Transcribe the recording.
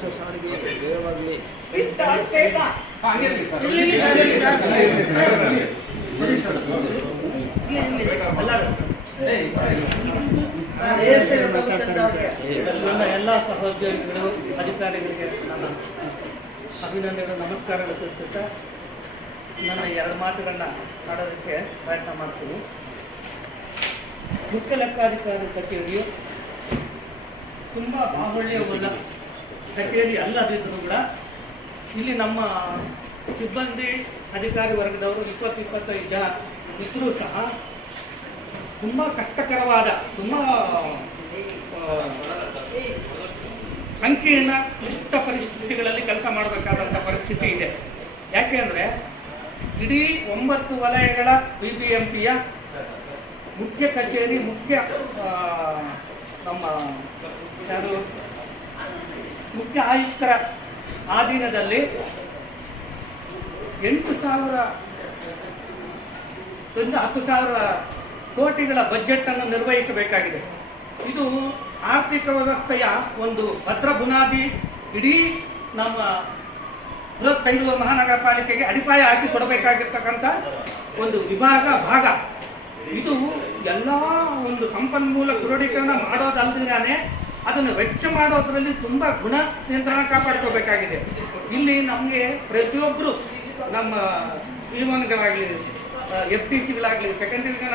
ರಾಷ್ಟ್ರ ಸಾರಿಗೆ ಜಯವಾಗಲಿ. ನನ್ನ ಎಲ್ಲ ಸಹೋದ್ಯೋಗಿಗಳು ಅಧಿಕಾರಿಗಳಿಗೆ ನನ್ನ ಅಭಿನಂದನೆಗಳು ನಮಸ್ಕಾರಗಳು ತಿಳಿಸುತ್ತಾ ನನ್ನ ಎರಡು ಮಾತುಗಳನ್ನ ಆಡೋದಕ್ಕೆ ಪ್ರಯತ್ನ ಮಾಡ್ತೀನಿ. ಮುಖ್ಯ ಲೆಕ್ಕಾಧಿಕಾರಿ ಕಚೇರಿಯು ತುಂಬ ಬಾಹುಳ್ಯವುಳ್ಳ ಕಚೇರಿ ಅಲ್ಲದಿದ್ದರೂ ಕೂಡ ಇಲ್ಲಿ ನಮ್ಮ ಸಿಬ್ಬಂದಿ ಅಧಿಕಾರಿ ವರ್ಗದವರು 20-25 ಜನ ಇದ್ದರೂ ಸಹ ತುಂಬ ಕಷ್ಟಕರವಾದ, ತುಂಬ ಸಂಕೀರ್ಣ ಕ್ಲಿಷ್ಟ ಪರಿಸ್ಥಿತಿಗಳಲ್ಲಿ ಕೆಲಸ ಮಾಡಬೇಕಾದಂಥ ಪರಿಸ್ಥಿತಿ ಇದೆ. ಯಾಕೆ ಅಂದರೆ ಇಡೀ 9 ವಲಯಗಳ BBMPಯ ಮುಖ್ಯ ಕಚೇರಿ, ನಮ್ಮ ಮುಖ್ಯ ಆಯುಕ್ತರ ಅಧೀನದಲ್ಲಿ 8,000ರಿಂದ 10,000 ಕೋಟಿಗಳ ಬಜೆಟನ್ನು ನಿರ್ವಹಿಸಬೇಕಾಗಿದೆ. ಇದು ಆರ್ಥಿಕ ವ್ಯವಸ್ಥೆಯ ಒಂದು ಭದ್ರ ಬುನಾದಿ, ಇಡೀ ನಮ್ಮ ಬೃಹತ್ ಬೆಂಗಳೂರು ಮಹಾನಗರ ಪಾಲಿಕೆಗೆ ಅಡಿಪಾಯ ಹಾಕಿ ಕೊಡಬೇಕಾಗಿರ್ತಕ್ಕಂಥ ಒಂದು ಭಾಗ. ಇದು ಎಲ್ಲ ಒಂದು ಸಂಪನ್ಮೂಲ ಕ್ರೋಢೀಕರಣ ಮಾಡೋದಲ್ಲದೇ ಅದನ್ನು ವೆಚ್ಚ ಮಾಡೋದ್ರಲ್ಲಿ ತುಂಬ ಗುಣ ನಿಯಂತ್ರಣ ಕಾಪಾಡ್ಕೋಬೇಕಾಗಿದೆ. ಇಲ್ಲಿ ನಮಗೆ ಪ್ರತಿಯೊಬ್ಬರು ನಮ್ಮ ಪಿಒನ್ಗಳಾಗಲಿ, FTCಗಳಾಗಲಿ, ಸೆಕೆಂಡ್ ಡಿವಿಷನ್